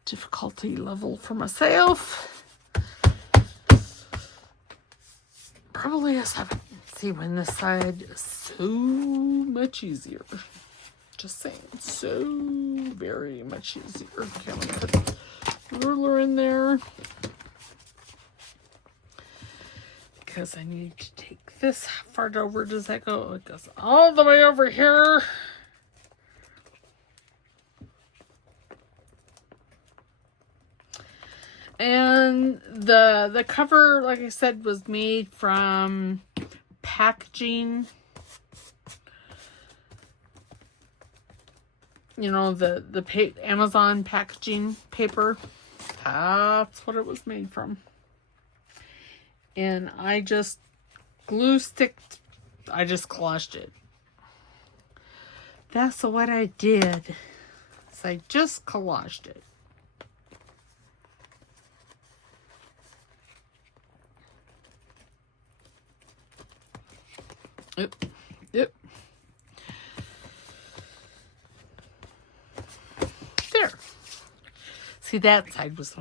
difficulty level for myself, probably a 7. See, when this side is so much easier. Just saying, so very much easier. Okay, I'm gonna put the ruler in there because I need to take this. How far over does that go? It goes all the way over here. And the cover, like I said, was made from packaging. You know, the Amazon packaging paper. That's what it was made from. And I just I just collaged it. That's what I did. So I just collaged it. Yep. There. See, that side was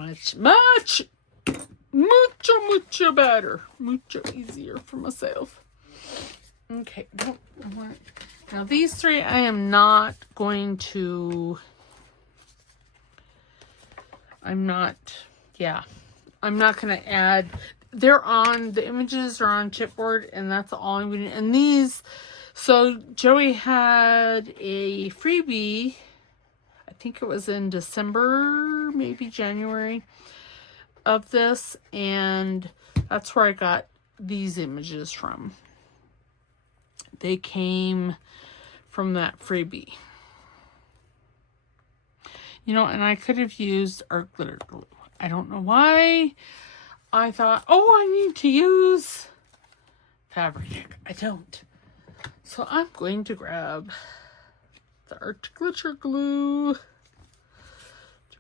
mucho better. Mucho easier for myself. Okay. Now, these 3, I am not going to... I'm not going to add... the images are on chipboard, and that's all I'm going to... And these... So, Joey had a freebie, I think it was in December, maybe January, of this, and that's where I got these images from. They came from that freebie. You know, and I could have used art glitter glue. I don't know why I thought, oh, I need to use fabric. I don't. So I'm going to grab the art glitter glue to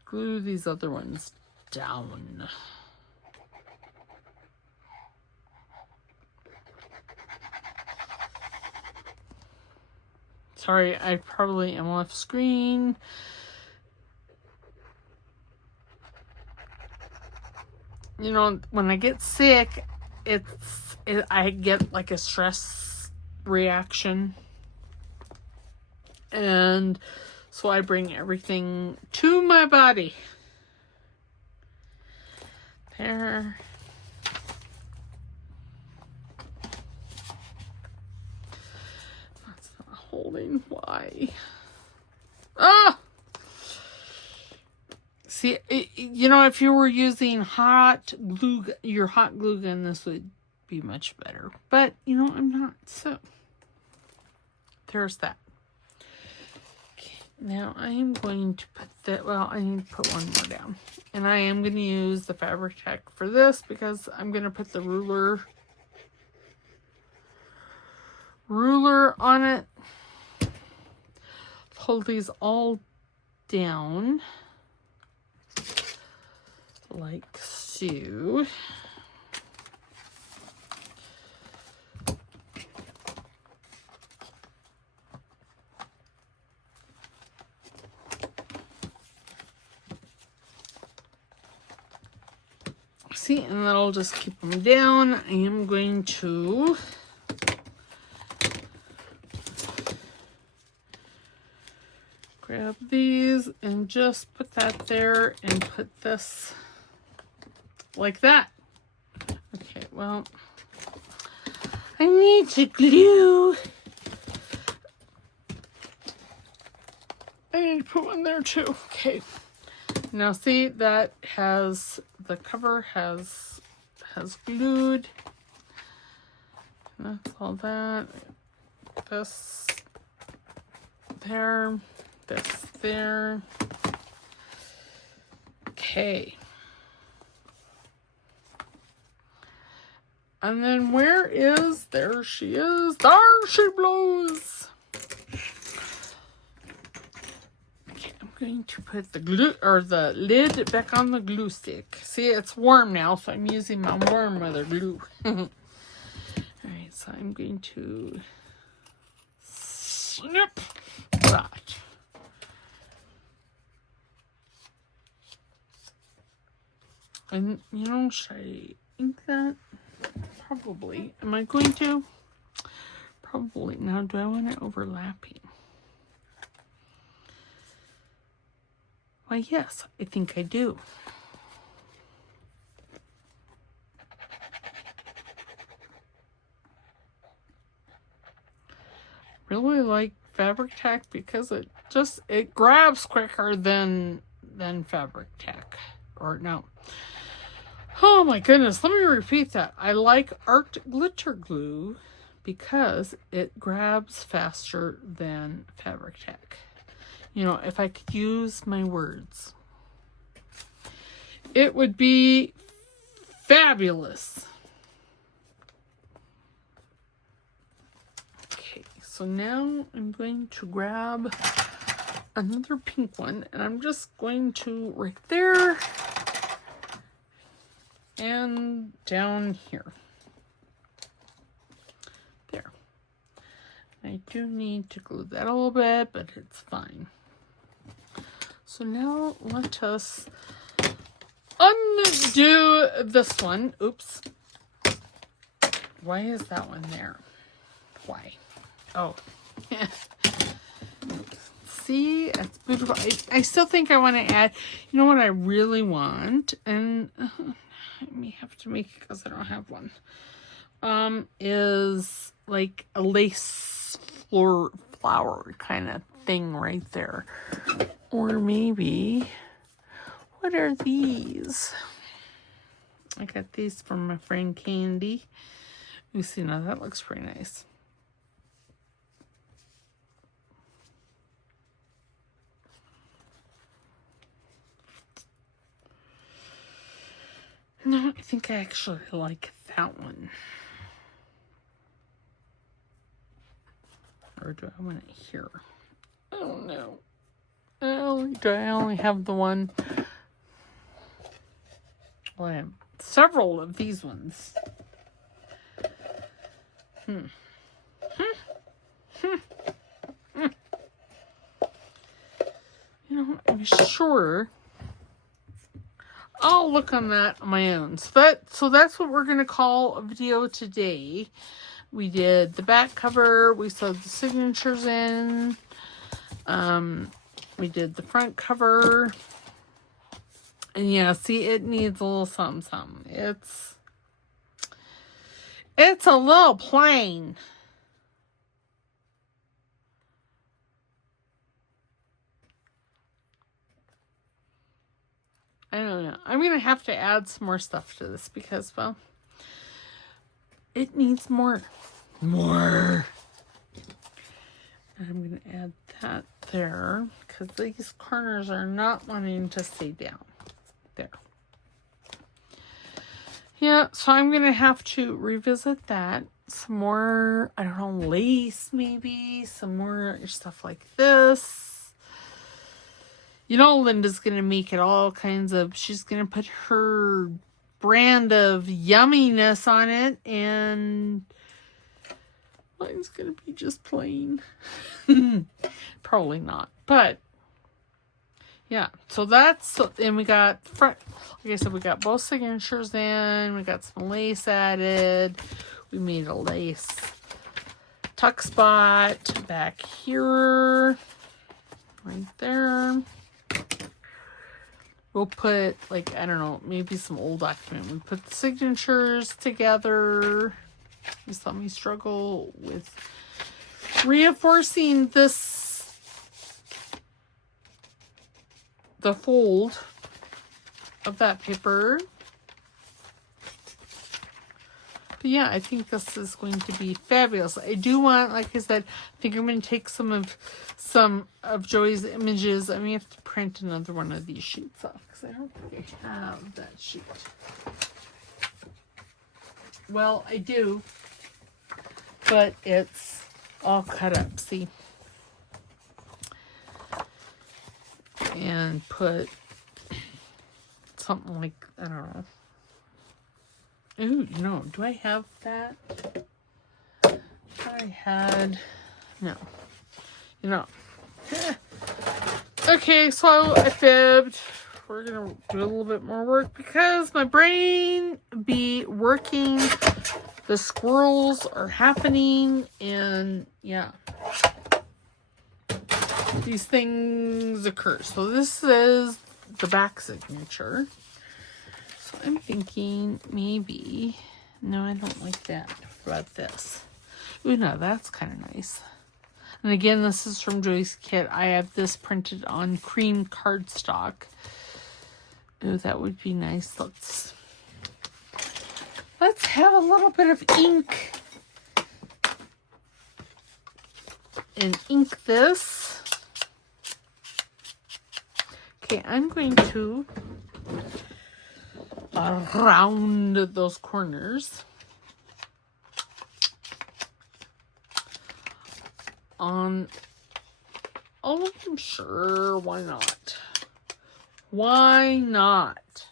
glue these other ones down. Sorry, I probably am off screen. You know, when I get sick, I get like a stress reaction, and so I bring everything to my body. There. That's not holding. Why? Ah! See, you know, if you were using your hot glue gun, this would be much better. But, you know, I'm not, so there's that. Okay, now I am going to put that, well, I need to put one more down. And I am going to use the Fabric Tech for this because I'm going to put the ruler on it. Hold these all down like so. See, and that'll just keep them down. I am going to grab these and just put that there and put this like that. Okay, well, I need to glue. I need to put one there too. Okay. Now see, that has, the cover has glued. That's all that. This there. This there. Okay. And then there she is. There she blows. Okay, I'm going to put the glue, or the lid back on the glue stick. See, it's warm now, so I'm using my warm weather glue. Alright, so I'm going to snip that. And, you know, should I ink that? Probably. Am I going to? Probably. Now, do I want it overlapping? Why, yes, I think I do. Really like fabric tack because it grabs quicker than fabric tack. Or no. Oh my goodness, let me repeat that. I like art glitter glue because it grabs faster than fabric tack. You know, if I could use my words, it would be fabulous. Okay, so now I'm going to grab another pink one, and I'm just going to right there and down here. There. I do need to glue that a little bit, but it's fine. So now let us undo this one. Oops. Why is that one there? Why? Oh. See, it's beautiful. I still think I want to add, you know what I really want, and I may have to make it because I don't have one, is like a lace flower kind of thing right there. Or maybe, what are these? I got these from my friend Candy. You see, now that looks pretty nice. No, I think I actually like that one. Or do I want it here? I don't know. Do I only have the one? Well, I have several of these ones. You know, I'm sure I'll look on that on my own. So that's what we're going to call a video today. We did the back cover. We sewed the signatures in. We did the front cover. And yeah, see, it needs a little something. It's a little plain. I don't know. I'm going to have to add some more stuff to this because, well, it needs more. And I'm going to add that there because these corners are not wanting to stay down. There. Yeah, so I'm going to have to revisit that. Some more, I don't know, lace maybe. Some more stuff like this. You know, Linda's going to make it all kinds of, she's going to put her brand of yumminess on it, and mine's going to be just plain. Probably not, but yeah, so that's, and we got front, like I said, we got both signatures in, we got some lace added, we made a lace tuck spot back here, right there. we'll put, like, I don't know, maybe some old document. We put the signatures together. You saw me struggle with reinforcing this, the fold of that paper. But yeah, I think this is going to be fabulous. I do want, like I said, I think I'm going to take some of Joey's images. I may have to print another one of these sheets off because I don't think I have that sheet. Well, I do, but it's all cut up, see? And put something like, I don't know. Ooh, no, do I have that? I had, no. You know. Okay, so I fibbed. We're going to do a little bit more work because my brain be working. The squirrels are happening, and yeah. These things occur. So this is the back signature. So I'm thinking maybe, no, I don't like that. What about this? Ooh, no, that's kind of nice. And again, this is from Joy's kit. I have this printed on cream cardstock. Ooh, that would be nice. Let's have a little bit of ink and ink this. Okay, I'm going to around those corners on all of them. Sure, why not? Why not?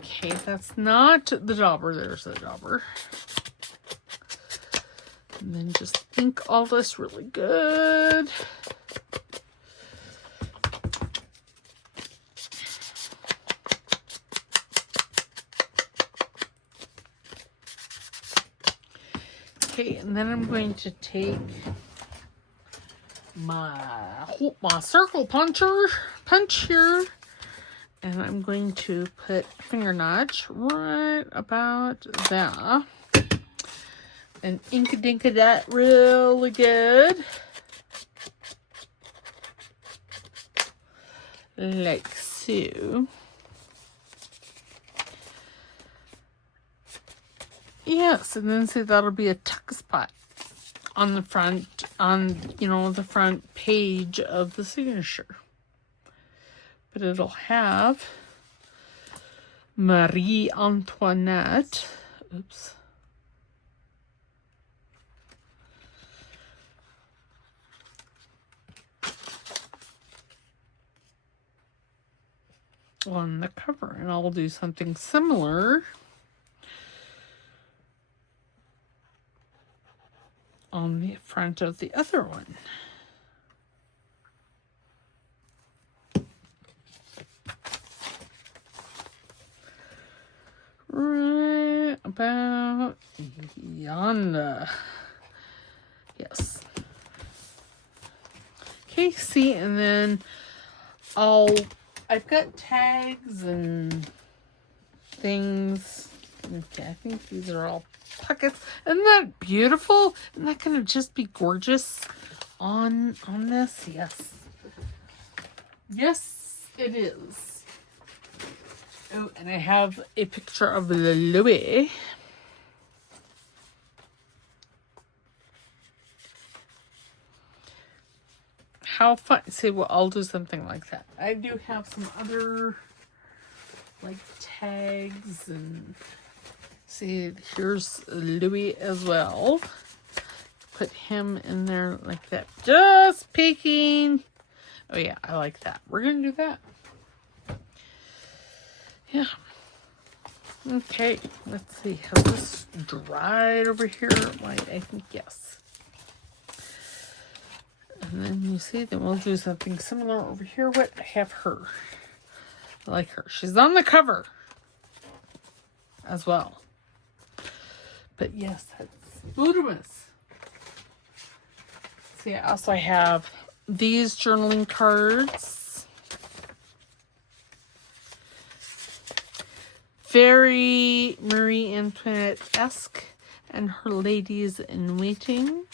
Okay, that's not the dauber. There's the dauber. And then just ink all this really good. Okay, and then I'm going to take my circle punch here, and I'm going to put a finger notch right about there, and ink-a-dink that really good, like so. Yes, and then see, that'll be a tuck spot on the front, the front page of the signature. But it'll have Marie Antoinette. Oops. On the cover, and I'll do something similar on the front of the other one. Right about yonder. Yes. Okay, see, and then I've got tags and things. Okay, I think these are all pockets. Isn't that beautiful? Isn't that going to just be gorgeous on this? Yes. Yes, it is. Oh, and I have a picture of Louis. How fun. See, well, I'll do something like that. I do have some other, like, tags and... See, here's Louis as well. Put him in there like that. Just peeking. Oh, yeah, I like that. We're going to do that. Yeah. Okay, let's see. Has this dried over here? I think yes. And then you see, then we'll do something similar over here. What? I have her. I like her. She's on the cover as well. But yes, that's beautiful. See, I also have these journaling cards. Very Marie Antoinette-esque and her ladies in waiting.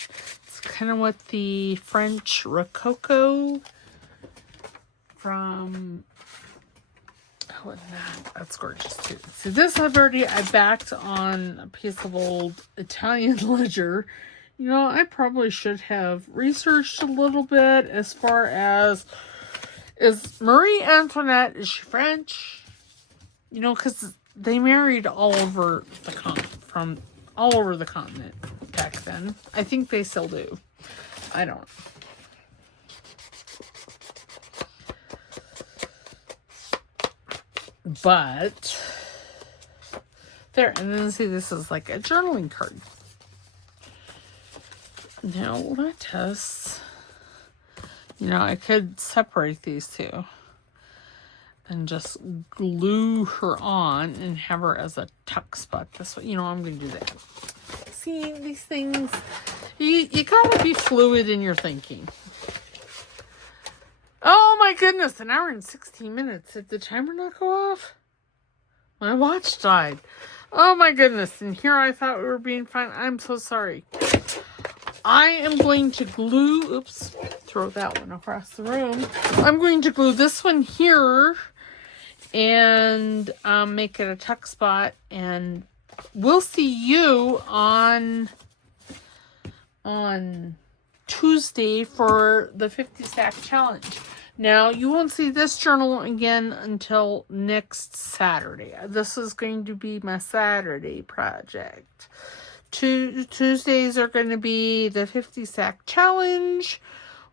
It's kind of what the French Rococo from... Oh, and that's gorgeous too. See, this I backed on a piece of old Italian ledger. You know, I probably should have researched a little bit as far as, is Marie Antoinette, is she French? You know, because they married all over the continent back then. I think they still do. I don't. But there, and then see, this is like a journaling card. Now let us, you know, I could separate these two and just glue her on and have her as a tuck spot. This way, you know, I'm going to do that. See, these things, you gotta be fluid in your thinking. Oh my goodness, an hour and 16 minutes. Did the timer not go off? My watch died. Oh my goodness, and here I thought we were being fine. I'm so sorry. I am going to glue, oops, throw that one across the room. I'm going to glue this one here and make it a tuck spot, and we'll see you on Tuesday for the 50 stack challenge. Now, you won't see this journal again until next Saturday. This is going to be my Saturday project. Tuesdays are going to be the 50 stack challenge.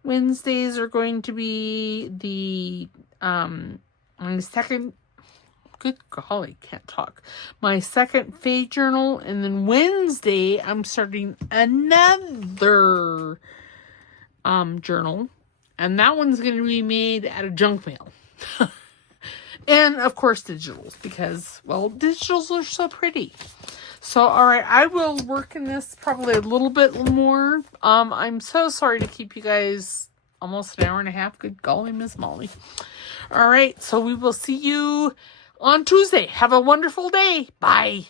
Wednesdays are going to be the my second, good golly, can't talk. My second Faye journal, and then Wednesday I'm starting another journal, and that one's going to be made out of junk mail. And of course digitals, because, well, digitals are so pretty. So, all right, I will work in this probably a little bit more. I'm so sorry to keep you guys almost an hour and a half. Good golly, Miss Molly. All right, so we will see you on Tuesday. Have a wonderful day. Bye.